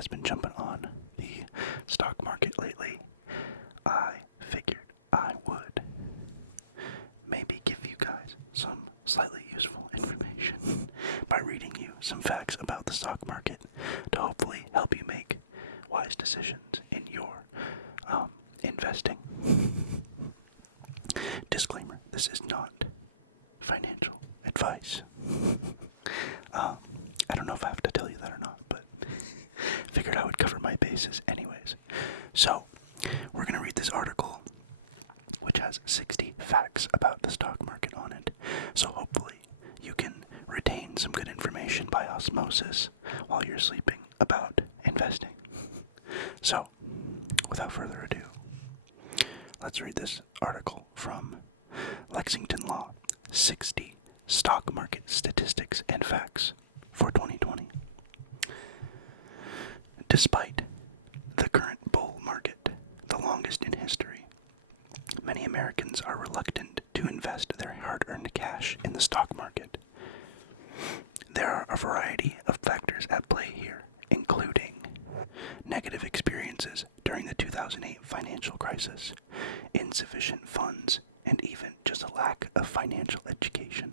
has been jumping on the stock market lately, I figured I would maybe give you guys some slightly useful information by reading you some facts about the stock market to hopefully help you make wise decisions in your investing. Disclaimer, this is not financial advice. I don't know if I have to tell you that or not, but figured I would cover my bases anyways. So, we're going to read this article, which has 60 facts about the stock market on it. So hopefully you can retain some good information by osmosis while you're sleeping about investing. So, without further ado, let's read this article from Lexington Law, 60 Stock Market Statistics and Facts for 2020. Despite the current bull market, the longest in history, many Americans are reluctant to invest their hard-earned cash in the stock market. There are a variety of factors at play here, including negative experiences during the 2008 financial crisis, insufficient funds, and even just a lack of financial education.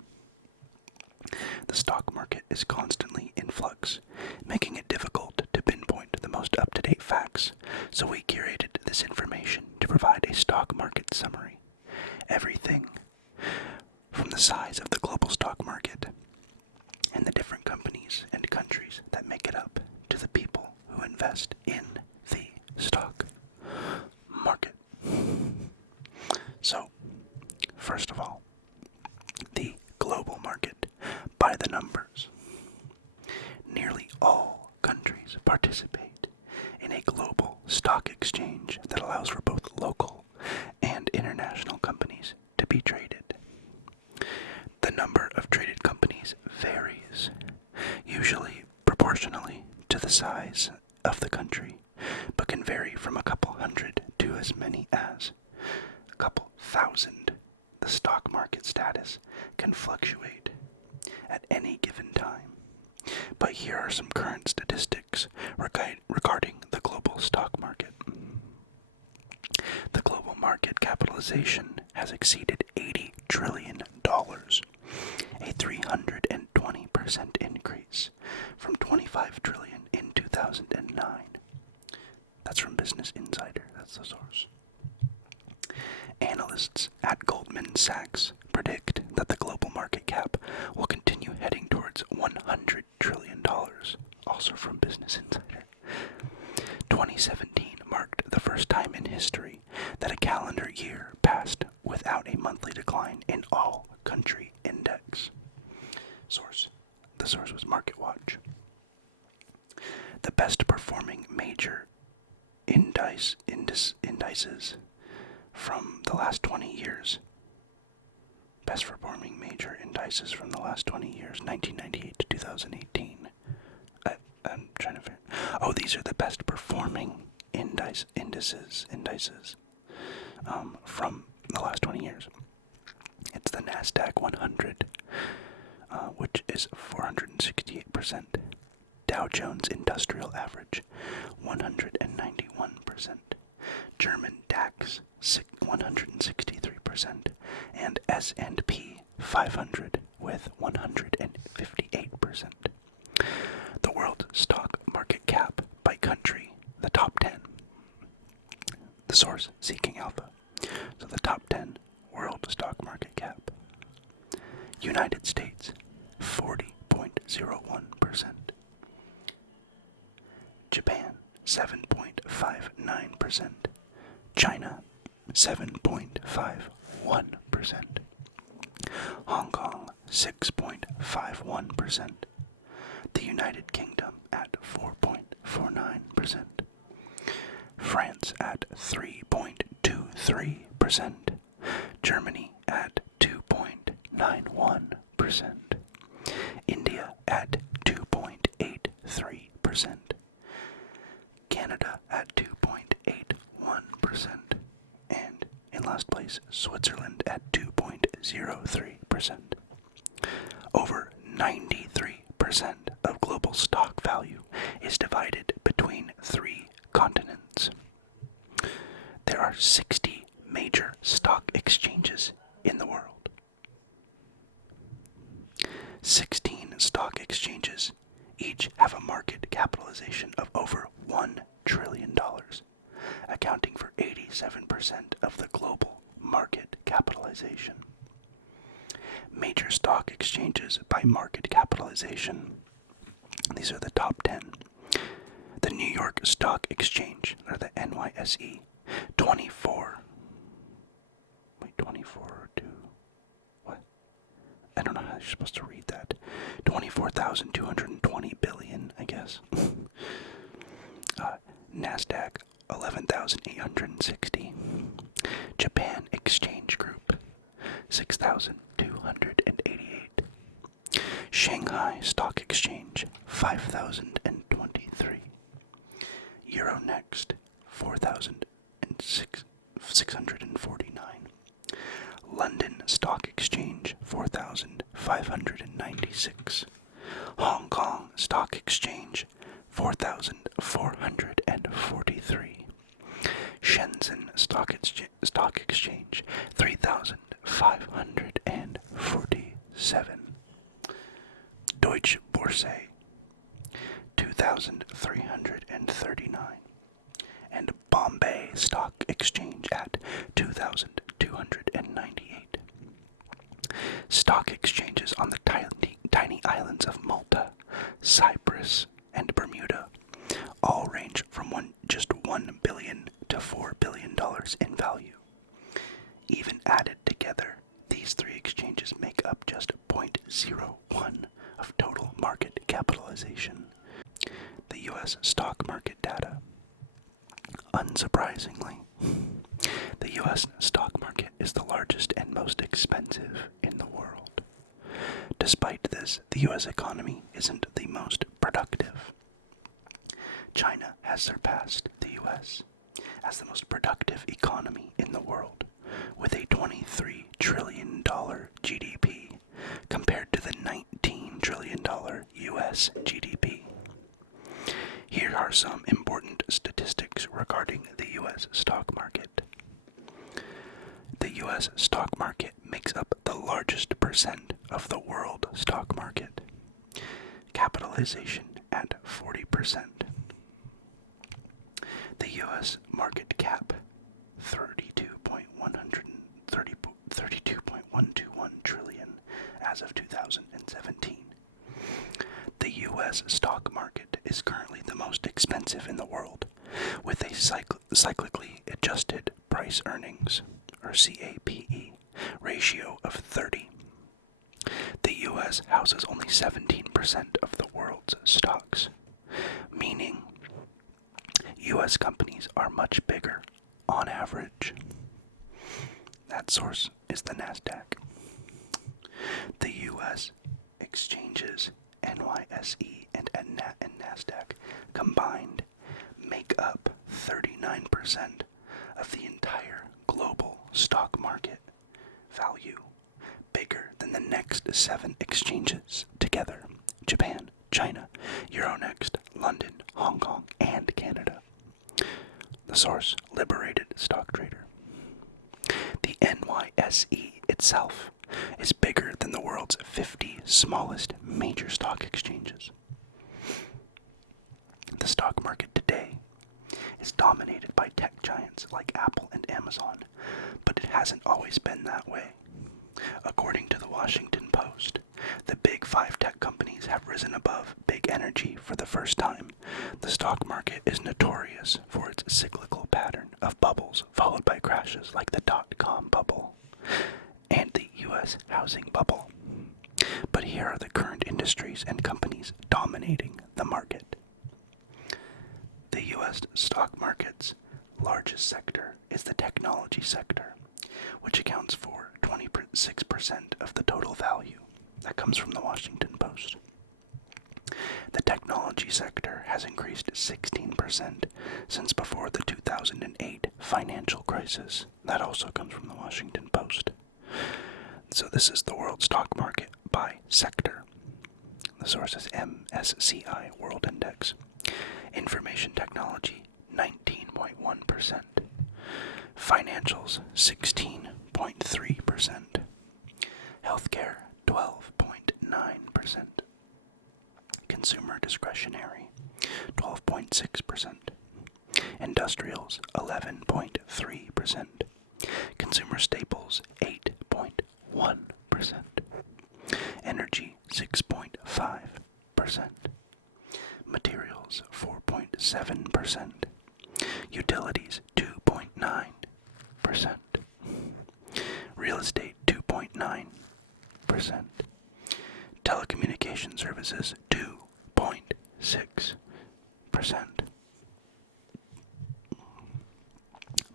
The stock market is constantly in flux, making it difficult to pinpoint the most up-to-date facts, so we curated this information to provide a stock market summary. Everything from the size of the global stock market and the different companies and countries that make it up to the people who invest in the stock market. So, first of all, the global market by the numbers. Nearly all countries participate in a global stock exchange that allows for both local and international companies to be traded. The number of traded companies varies, usually proportionally to the size of the country, but can vary from a couple hundred to as many as a couple thousand. The stock market status can fluctuate at any given time. But here are some current statistics regarding the global stock market. The global market capitalization has exceeded $80 trillion, a 320% increase from $25 trillion in 2009. That's from Business Insider, that's the source. Analysts at Goldman Sachs predict that the global market cap will continue heading towards $100 trillion, also from Business Insider. 2017 marked the first time in history that a calendar year passed without a monthly decline in all country index. The source was MarketWatch. The best performing major indices from the last 20 years. Best performing major indices from the last 20 years, 1998 to 2018. I'm trying to figure. Oh, these are the best performing indices from the last 20 years. It's the NASDAQ 100, which is 468%. Dow Jones Industrial Average, 191%. German DAX, 163%, and S&P 500 with 158%. The world stock market cap by country, the top 10. The source, Seeking Alpha. So the top 10 world stock market cap. United States, 40.01%. Japan, 7.59%. China, 7.51%. Hong Kong, 6.51%. The United Kingdom at 4.49%. France at 3.23%. Germany at 2.91%. India at 2.83%. Canada at 2.81%. And in last place, Switzerland at 2.03%. Over 93% of global stock value is divided between 16 stock exchanges each have a market capitalization of over $1 trillion, accounting for 87% of the global market capitalization. Major stock exchanges by market capitalization. These are the top 10. The New York Stock Exchange, or the NYSE, 24 to, what? I don't know how you're supposed to read that. 24,220 billion, I guess. NASDAQ, 11,860. Japan Exchange Group, 6,288. Shanghai Stock Exchange, 5,023. Euronext, 4,649. London Stock Exchange, 4,596. Hong Kong Stock Exchange, 4,443. Shenzhen Stock Exchange, 3,547. Deutsche Börse, 2,339. And Bombay Stock Exchange at 2,298. Stock exchanges on the tiny islands of Malta, Cyprus, and Bermuda all range from just $1 billion to $4 billion in value. Even added together, these three exchanges make up just 0.01 of total market capitalization. The U.S. stock market data. Unsurprisingly, the U.S. stock market is the largest and most expensive in the world. Despite this, the U.S. economy isn't the most productive. China has surpassed the U.S. as the most productive economy in the world, with a $23 trillion GDP compared to the $19 trillion U.S. GDP. Here are some important statistics regarding the U.S. stock market. The U.S. stock market makes up the largest percent of the world stock market. Capitalization at 40%. The U.S. market cap, 32.121 trillion as of 2017. The U.S. stock market is currently the most expensive in the world, with a cyclically adjusted price earnings, or CAPE, ratio of 30. The U.S. houses only 17% of the world's stocks, meaning U.S. companies are much bigger on average. That source is the NASDAQ. The U.S. exchanges, NYSE and NASDAQ, combined make up 39% of the entire global stock market value, bigger than the next 7 exchanges together: Japan, China, Euronext, London, Hong Kong, and Canada. The source, Liberated Stock Trader. The NYSE itself is bigger than the world's 50 smallest major stock exchanges. The stock market today is dominated by tech giants like Apple and Amazon, but it hasn't always been that way. According to the Washington Post, the big 5 tech companies have risen above big energy for the first time. The stock market is notorious for its cyclical pattern of bubbles followed by crashes like the dot-com bubble and the U.S. housing bubble. But here are the current industries and companies dominating the market. The U.S. stock market's largest sector is the technology sector, which accounts for 26% of the total value. That comes from the Washington Post. The technology sector has increased 16% since before the 2008 financial crisis. That also comes from the Washington Post. So this is the world stock market by sector. The source is MSCI World Index. Information technology, 19.1%. Financials, 16.3%. Healthcare, 12.9%. consumer discretionary, 12.6%. Industrials, 11.3%. Consumer staples, 8.1%. Energy, 6.5%. Materials, 4.7%. Utilities, 2.9%. Real estate, 2.9%. Telecommunication services, 2.6%.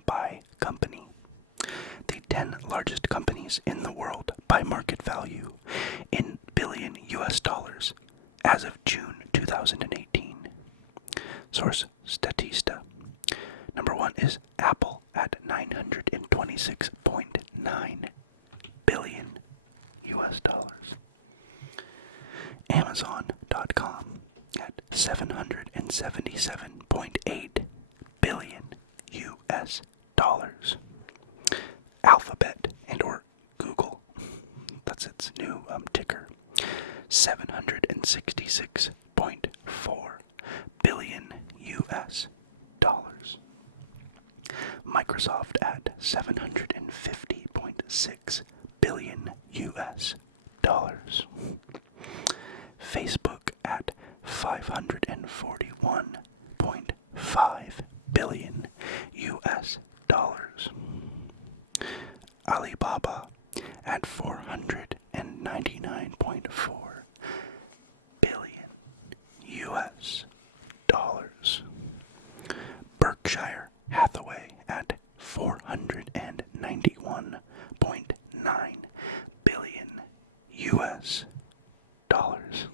By company. The 10 largest companies in the world by market value in billion US dollars as of June 2018. Source Statista. Number 1 is Apple at 926.9 billion US dollars. Amazon.com at 777.8 billion US dollars. Alphabet and or Google, that's its new ticker, 766.4 billion US dollars. Microsoft at 750.6 billion US dollars. Facebook at 541.5 billion US dollars. Alibaba at 499.4 billion US dollars. Berkshire Hathaway at 491.9 billion US dollars.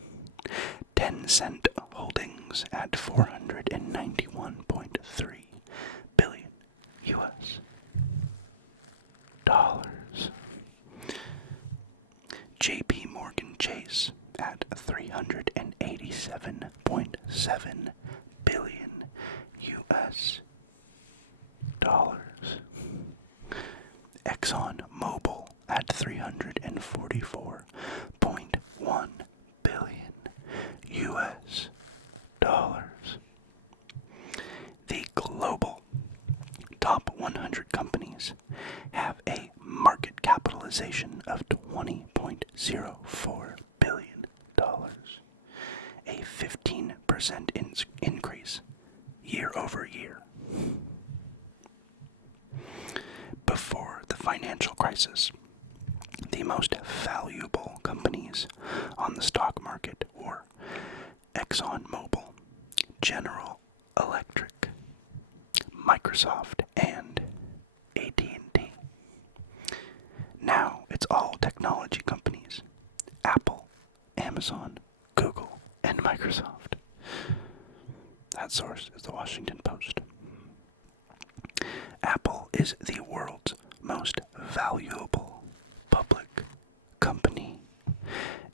Tencent Holdings at 491.3 billion US dollars. JP Morgan Chase at 387.7 billion US dollars. Exxon Mobil at 344.1 billion US dollars. The global top 100 companies have a market capitalization of $20.04 billion, a 15% increase year over year. Before the financial crisis, the most valuable companies on the stock market were ExxonMobil, General Electric, Microsoft, and AT&T. Now it's all technology companies: Apple, Amazon, Google, and Microsoft. That source is the Washington Post. Apple is the world's most valuable public company,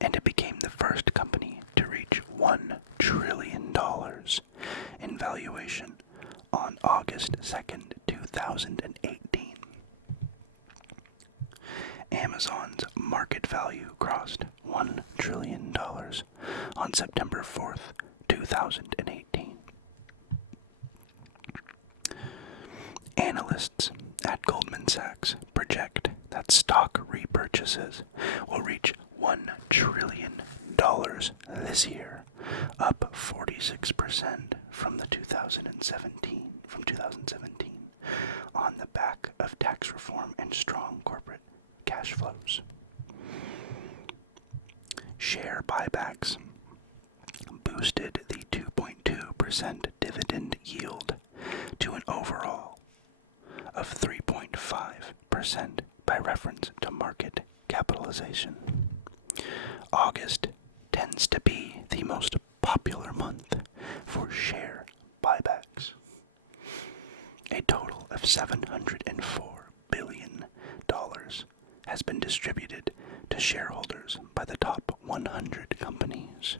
and it became the first company to reach $1 trillion in valuation on August 2nd, 2018. Amazon's market value crossed $1 trillion on September 4th, 2018. Analysts at Goldman Sachs project that stock repurchases will reach $1 trillion this year, up 46% from 2017, on the back of tax reform and strong corporate cash flows. Share buybacks boosted the 2.2% dividend yield to an overall of 3.5% by reference to market capitalization. August tends to be the most popular month for share buybacks. A total of $704 billion has been distributed to shareholders by the top 100 companies.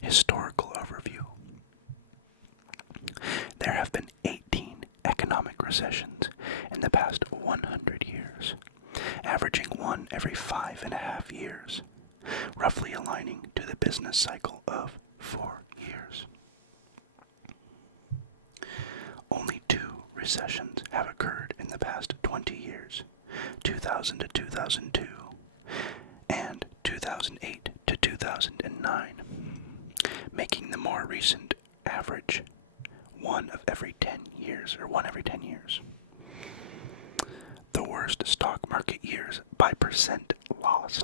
Historical overview. There have been 18 economic recessions in the past 100 years, averaging one every 5.5 years. Roughly roughly aligning to the business cycle of 4 years. Only 2 recessions have occurred in the past 20 years, 2000 to 2002 and 2008 to 2009, making the more recent average one every 10 years. The worst stock market years by percent loss.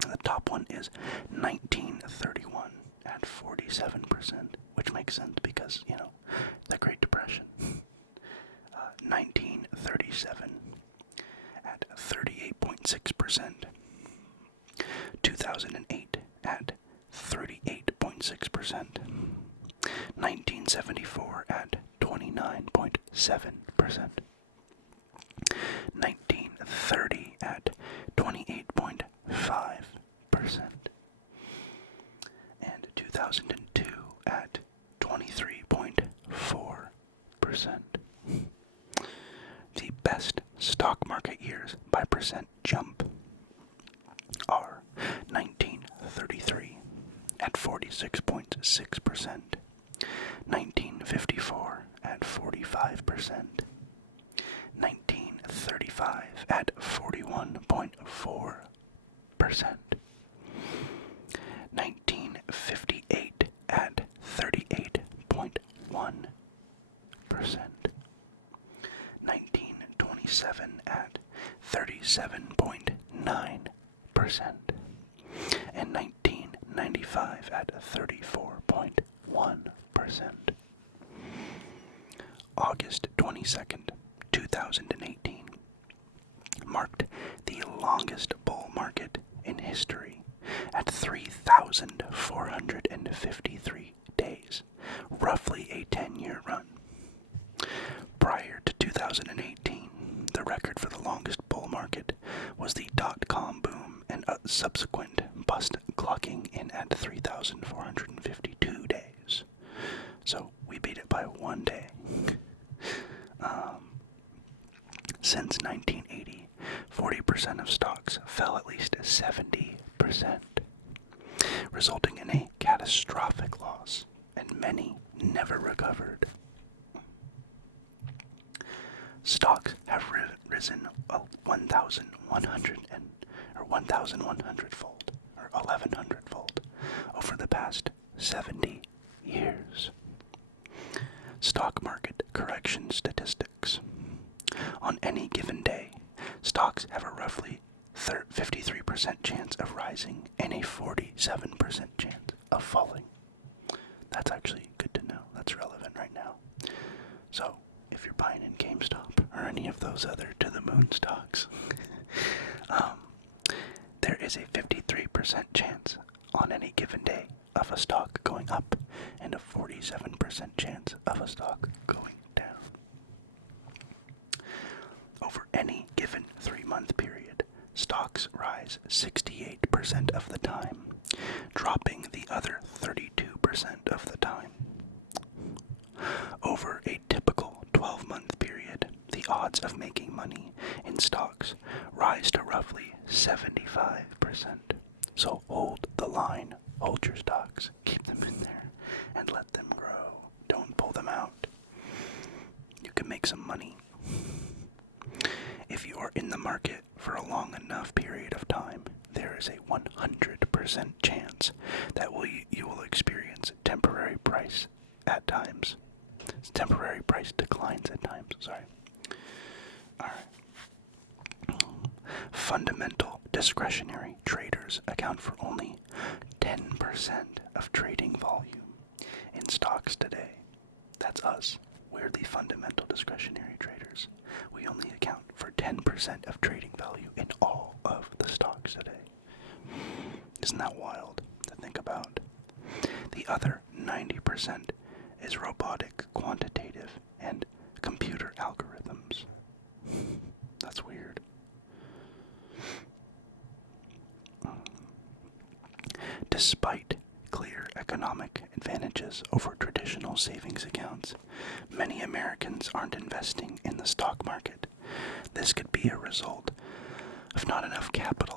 The top one is 1931 at 47%, which makes sense because, the Great Depression. 1937 at 38.6%. 2008 at 38.6%. 1974 at 29.7%. 1930 at 28.5%. And 2002 at 23.4%. The best stock market years by percent jump are 1933 at 46.6%, 1954 at 45%, 1935 at 41.4%, 1958 at 38.1%, 1927 at 37.9%, and 1995 at 34.1%. August 22nd, 2018 marked the longest bull market in history at 3,453 days, roughly a 10-year run. Prior to 2018, the record for the longest bull market was the dot-com boom and a subsequent bust, clocking in at 3,452 days. So we beat it by 1 day. Since 1980, 40% of stocks fell at least 70%, resulting in a catastrophic loss, and many never recovered. Stocks have risen 1,100-fold, or 1,100-fold, over the past 70 years. Stock market correction statistics. On any given day, stocks have a roughly 53% chance of rising and a 47% chance of falling. That's actually good to know. That's relevant right now. So, if you're buying in GameStop or any of those other to-the-moon stocks, there is a 53% chance on any given day of a stock going up and a 47% chance of a stock going down. Over any given 3-month period, stocks rise 68% of the time, dropping the other 32% of the time. Over a typical 12-month period, the odds of making money in stocks rise to roughly 75%. So hold the line, hold your stocks, keep them in there, and let them grow. Don't pull them out. You can make some money. If you are in the market for a long enough period of time, there is a 100% chance that you will experience temporary price declines at times. Alright. Fundamental discretionary traders account for only 10% of trading volume in stocks today. That's us. We're the fundamental discretionary traders. We only account for 10% of trading value in all of the stocks today. Isn't that wild to think about? The other 90% is robotic, quantitative, and computer algorithms. That's weird. Despite clear economic advantages over traditional savings accounts, many Americans aren't investing in the stock market. This could be a result of not enough capital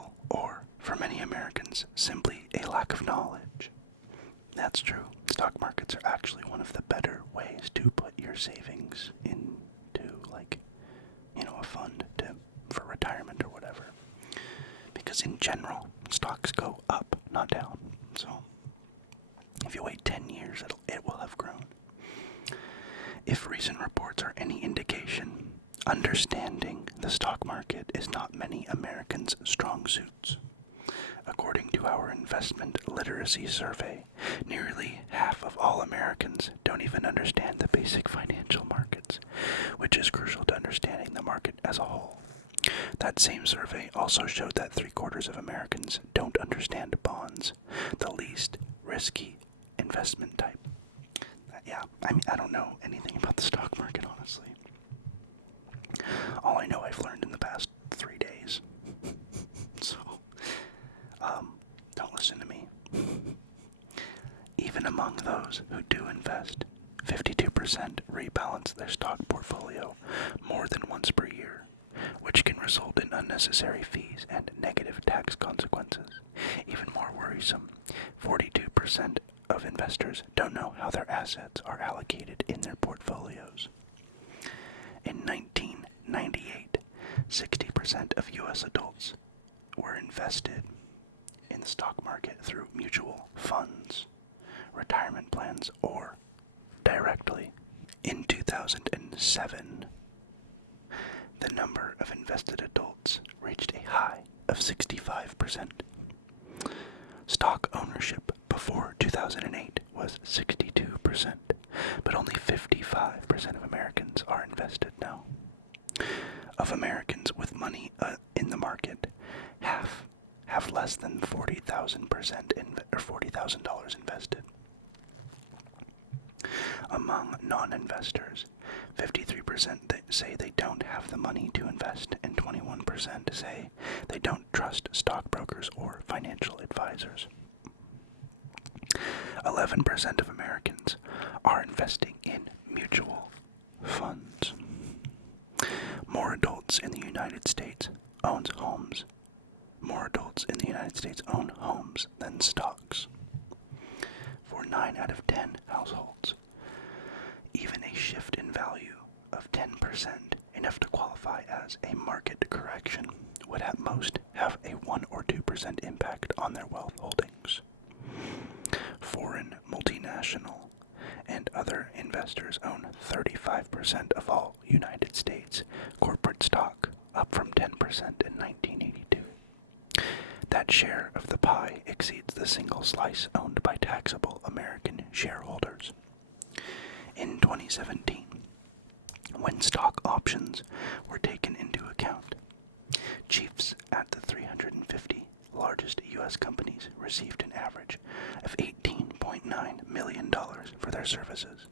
It's simply a lack of knowledge. That's true. Stock markets are actually one of the better ways to put your savings into, like, a fund for retirement or whatever. Because in general, stocks go up, not down. So if you wait 10 years, it will have grown. If recent reports are any indication, understanding the stock market is not many Americans' strong suits. According to our investment literacy survey, nearly half of all Americans don't even understand the basic financial markets, which is crucial to understanding the market as a whole. That same survey also showed that 3/4 of Americans don't understand bonds, the least risky investment type. Yeah, I don't know anything about the stock market, honestly. All I know I've learned in the past 3 days. So, don't listen to me. Even among those who do invest, 52% rebalance their stock portfolio more than once per year, which can result in unnecessary fees and negative tax consequences. Even more worrisome, 42% of investors don't know how their assets are allocated in their portfolios. In 1998, 60% of U.S. adults were invested in the stock market through mutual funds, retirement plans, or directly. In 2007, the number of invested adults reached a high of 65%. Stock ownership before 2008 was 62%, but only 55% of Americans are invested now. Of Americans with money in the market, half have less than $40,000 invested. Among non-investors, 53% say they don't have the money to invest, and 21% say they don't trust stockbrokers or financial advisors. 11% of Americans are investing in mutual funds. More adults in the United States own homes. More adults in the United States own homes than stocks. For 9 out of 10 households, even a shift in value of 10%, enough to qualify as a market correction, would at most have a 1 or 2% impact on their wealth holdings. Foreign, multinational, and other investors own 35% of all United States corporate stock, up from 10% in 1982. That share of the pie exceeds the single slice owned by taxable American shareholders. In 2017, when stock options were taken into account, chiefs at the 350 largest U.S. companies received an average of $18.9 million for their services,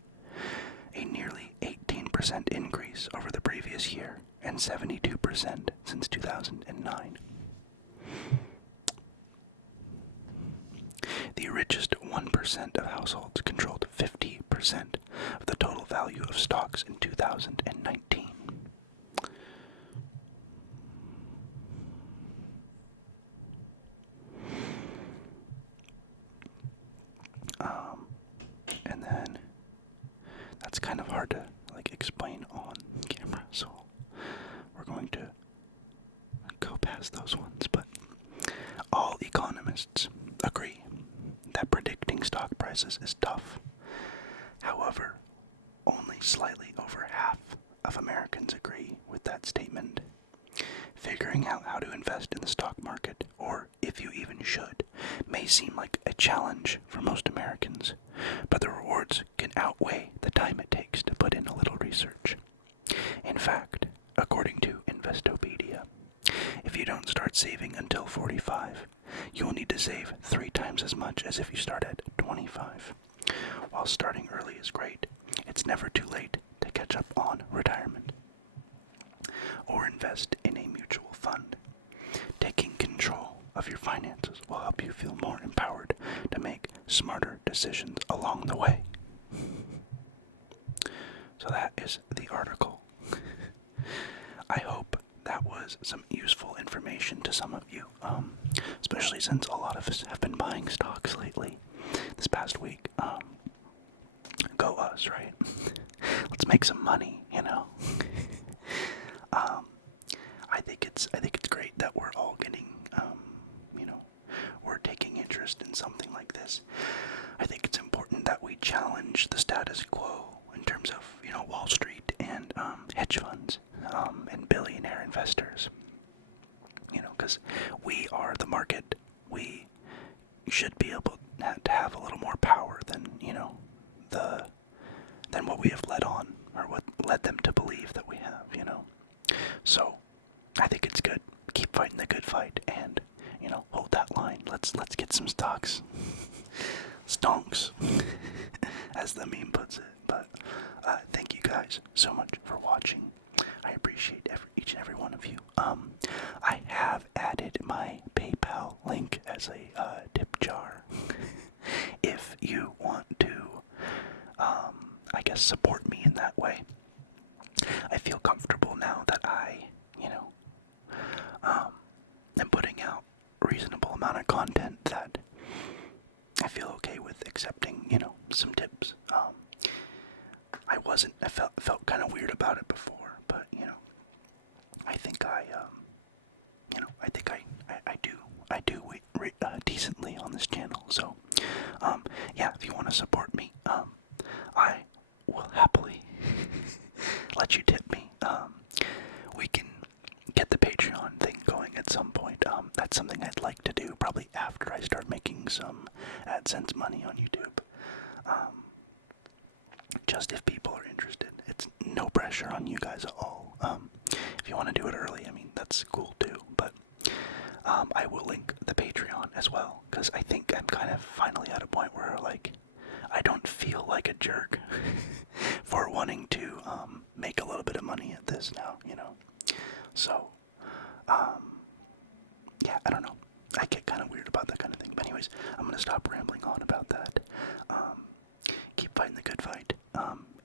a nearly 18% increase over the previous year and 72% since 2009. The richest 1% of households controlled 50% of the total value of stocks in 2019. And then that's kind of hard to explain on camera, so we're going to go past those ones. But all economists agree that predicting stock prices is tough. However, only slightly over half of Americans agree with that statement. Figuring out how to invest in the stock market, or if you even should, may seem like a challenge for most Americans, but the rewards can outweigh the time it takes to put in a little research. In fact, according to Investopedia, if you don't start saving until 45, you will need to save 3 times as much as if you start at 25. While starting early is great, it's never too late to catch up on retirement. Or invest in a mutual fund. Taking control of your finances will help you feel more empowered to make smarter decisions along the way. So that is the article. I hope that was some useful information to some of you, especially especially since a lot of us have been buying stocks lately. This past week, go us, right? Let's make some money, you know. I think it's great that we're all getting, you know, we're taking interest in something like this. I think it's important that we challenge the status quo in terms of, you know, Wall Street and hedge funds and billionaire investors. You know, because we are the market. We should be able to have a little more power than, you know, than what we have led on, or what led them to believe that we have, you know. So I think it's good. Keep fighting the good fight, and, you know, hold that line. Let's get some stocks. Stonks, as the meme puts it. But thank you guys so much for watching. I appreciate each and every one of you. I have added my PayPal link as a tip jar. If you want to, I guess, support me in that way. I feel comfortable now that I, you know, am putting out a reasonable amount of content that I feel okay with accepting, you know, some tips. I felt kind of weird about it before, but, you know, I think I do decently on this channel. So, yeah, if you want to support me, I will happily let you tip me. We can get the Patreon thing going at some point. That's something I'd like to do probably after I start making some AdSense money on YouTube. Just if people are interested. It's no pressure on you guys at all. If you want to do it early, I mean, that's cool too. But I will link the Patreon as well, because I think I'm kind of finally at a point where, like, I don't feel like a jerk for wanting to make a little bit of money at this now, you know. So, yeah, I don't know. I get kind of weird about that kind of thing. But anyways, I'm going to stop rambling on about that. Keep fighting the good fight.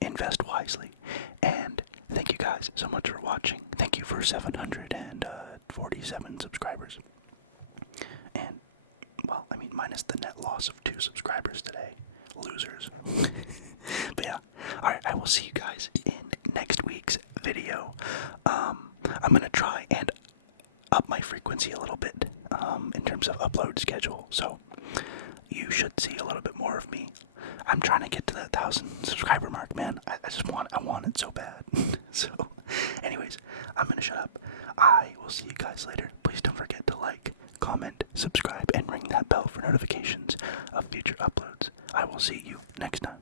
Invest wisely. And thank you guys so much for watching. Thank you for 747 subscribers. And, well, I mean, minus the net loss of 2 subscribers today. Losers. But yeah. Alright, I will see you guys in next week's video. I'm going to try and up my frequency a little bit in terms of upload schedule. So you should see a little bit more of me. I'm trying to get to that 1,000 subscriber mark, man. I want it so bad. So, anyways, I'm gonna shut up. I will see you guys later. Please don't forget to like, comment, subscribe, and ring that bell for notifications of future uploads. I will see you next time.